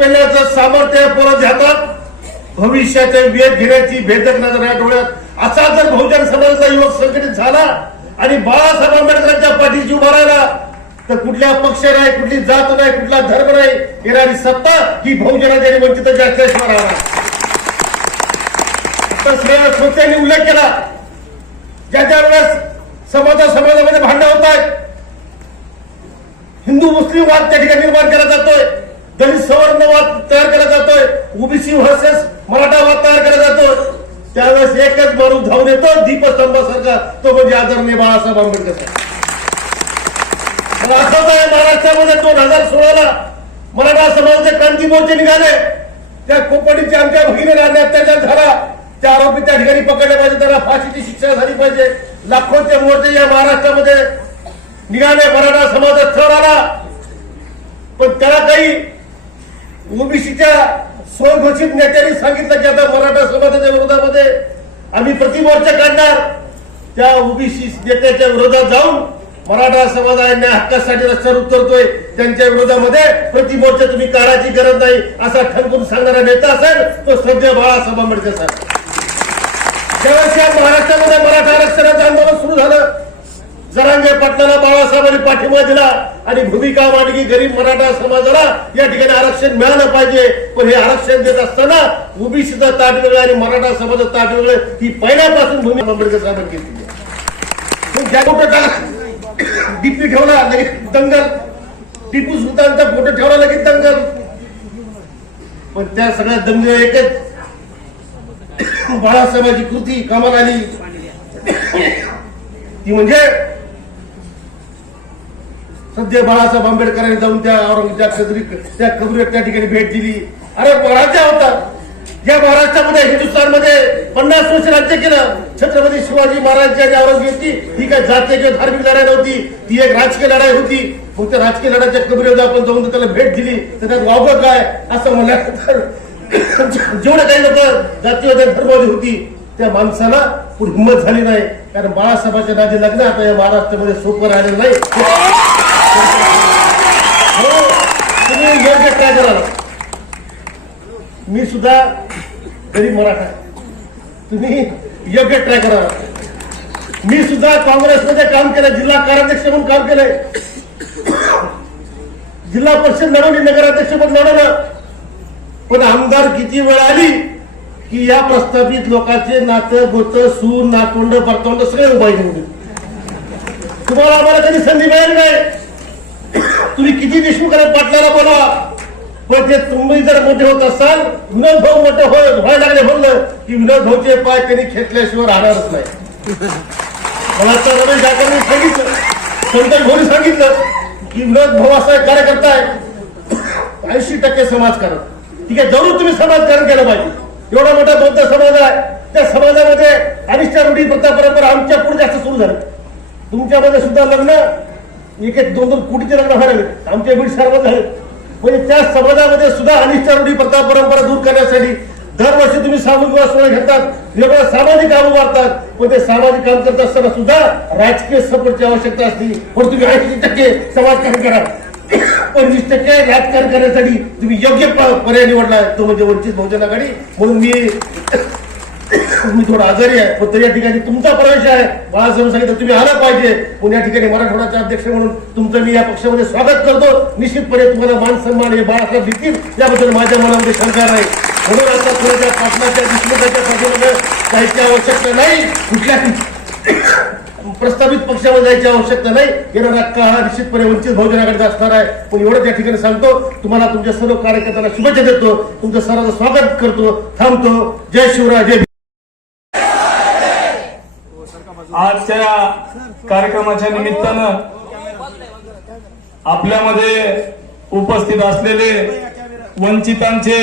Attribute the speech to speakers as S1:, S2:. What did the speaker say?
S1: पेल्याचं सामर्थ्य परत हातात भविष्याचे वेध घेण्याची भेदक नजर या डोळ्यात. असा जर बहुजन समाजाचा युवक संघटित झाला आणि बाळासाहेब आंबेडकरांच्या पाठीशी उभा राहिला तर कुठल्या पक्ष नाही कुठली जात नाही कुठला धर्म नाही येणारी सत्ता ही बहुजनाच्या आणि वंचिताच्या असल्याशिवाय राहणार. श्रेया श्रेय यांनी उल्लेख केला. ज्या ज्या वेळेस समाजा समाजामध्ये भांडण होत आहेत हिंदू मुस्लिम वाद त्या ठिकाणी निर्माण केला जातोय. दलित सवर्ण वाद तयार केला जातोय ओबीसी व्हर्सेस मराठा वाद तयार केला जातोय त्यावेळेस एकच माणूस धावून येतो दीपस्तंभासारखा तो म्हणजे आदरणीय बाळासाहेब आंबेडकर साहेब. असंच आहे महाराष्ट्रामध्ये दोन हजार सोळाला मराठा समाजाचे क्रांती मोर्चे निघाले. त्या कोपडीचे आमच्या भगिनीला अत्याचार झाला. त्या आरोपी त्या ठिकाणी पकडले पाहिजे त्याला फाशीची शिक्षा झाली पाहिजे. लाखोचे मोर्चे या महाराष्ट्रामध्ये निघाले मराठा समाजात थर आला पण त्याला काही ओबीसीच्या स्वघोषित नेत्यांनी सांगितलं की आता मराठा समाजाच्या विरोधामध्ये आम्ही प्रतिमोर्चा काढणार. त्या ओबीसी नेत्याच्या विरोधात जाऊन मराठा समाज आहे हक्कासाठी रस्त्यावर उतरतोय. त्यांच्या विरोधामध्ये प्रतिमोर्चा तुम्ही काढायची गरज नाही असा ठणकून सांगणारा नेता असेल तो सध्या बाळासाहेब आंबेडकर साहेब. ज्यावेळेस या महाराष्ट्रामध्ये मराठा आरक्षणाचं आंदोलन सुरू झालं जरांगे पाटलाला बाळासाहेबांनी पाठिंबा दिला आणि भूमिका मांडगी गरीब मराठा समाजाला या ठिकाणी आरक्षण मिळालं पाहिजे. पण हे आरक्षण देत असताना ओबीसीचा ताट वेगळं आणि मराठा समाजाचं ताट वेगळं ही पहिल्यापासून भूमिका आंबेडकर साहेबांनी घेतली ज्या कुठं डीपी ठेवला लगेच दंगल. टिपू सुलतानचा फोटो ठेवला लगेच दंगल. पण त्या सगळ्या दंगल एकच बाळासाहेबांची कृती कामाला आली. ती म्हणजे सध्या बाळासाहेब आंबेडकरांनी जाऊन त्या औरंगजेब सदरी त्या कबरीवर त्या ठिकाणी भेट दिली. अरे राज्य होता. या महाराष्ट्रामध्ये हिंदुस्थानमध्ये पन्नास वर्ष राज्य केलं. छत्रपती शिवाजी महाराजांची औरंगजेब औरंगजेबची ही काय जातीय किंवा धार्मिक लढाई नव्हती. ती एक राजकीय लढाई होती. फक्त राजकीय लढाईच्या कबरीवर आपण जाऊन त्याला भेट दिली. तर त्यात वावगं काय? असं म्हणल्यानंतर जेवढं काही लोक जातीवाद धर्मवादी होती त्या माणसाला पुढे हिंमत झाली नाही. कारण बाळासाहेबांच्या नादी लग्न आता या महाराष्ट्रामध्ये सोपं राहिलेलं नाही. हो, तुम्ही योग्य ट्राय कराल मी सुद्धा गरीब मराठा तुम्ही योग्य ट्राय करा. मी सुद्धा काँग्रेसमध्ये काम केलं जिल्हा कार्याध्यक्ष म्हणून काम केलंय. जिल्हा परिषद लढवली नगराध्यक्ष म्हणून लढवलं पण आमदार किती वेळ आली की या प्रस्थापित लोकांचे नातं गोत सूर नातोंड परतवंड सगळे उभारी तुम्हाला आम्हाला कधी संधी मिळाली नाही? तुम्ही किती देशमुख पाटलाला बोला? पण ते तुम्ही जर मोठे होत असाल विनोद भाऊ मोठे होय व्हायला लागले म्हणलं की विनोद भाऊचे पाय त्यांनी खेचल्याशिवाय राहणारच नाही. मला तर रमेश जाधवने सांगितलं संतोष भाऊनी सांगितलं की विनोद भाऊ असा एक कार्यकर्ता आहे. ऐंशी टक्के समाजकारण ठीक आहे जरूर तुम्ही समाजकारण केलं पाहिजे. एवढा मोठा बौद्ध समाज आहे. त्या समाजामध्ये अनिष्ठा रूढी प्रथा परंपरा आमच्या पुढे जास्त सुरू झालं. तुमच्यामध्ये सुद्धा लग्न एक एक दोन दोन कोटीचे लग्न व्हायला आमच्या बीड सर्वात आहेत म्हणजे त्या समाजामध्ये सुद्धा अनिष्ट रूढी प्रथा परंपरा दूर करण्यासाठी दरवर्षी तुम्ही सामूहिक विवाह सोहळे घेतात वेगळं सामाजिक काम उभारतात पण ते सामाजिक काम करत असताना सुद्धा राजकीय सपोर्टची आवश्यकता असते. पण तुम्ही ऐंशी टक्के समाजकारण करा. पंचवीस टक्के राजकारण करण्यासाठी तुम्ही योग्य प- पर्याय निवडला. तो म्हणजे वंचित बहुजन आघाडी. म्हणून मी तुम्ही थोडं आजारी आहे पण तरी या ठिकाणी तुमचा प्रवेश आहे. बाळासाहेब सांगितलं तुम्ही आला पाहिजे. पण या ठिकाणी मराठवाड्याचे अध्यक्ष म्हणून तुमचं मी या पक्षामध्ये स्वागत करतो. निश्चितपणे तुम्हाला मान सन्मान हे बाळासाहेब देतील. याबद्दल माझ्या मनामध्ये शंका नाही. म्हणून आता थोड्या पाटणाच्या देशमुखाच्या पाठीमध्ये जायची आवश्यकता नाही. कुठल्या प्रस्तावित पक्षामध्ये जायची आवश्यकता नाही. येणारा काळ हा निश्चितपणे वंचित बहुजन असणार आहे. पण एवढंच या ठिकाणी सांगतो. तुम्हाला तुमच्या सर्व कार्यकर्त्यांना शुभेच्छा देतो. तुमचं सर्वांचं स्वागत करतो. थांबतो. जय शिवराय जय
S2: आजच्या कार्यक्रमाच्या निमित्तानं आपल्यामध्ये उपस्थित असलेले वंचितांचे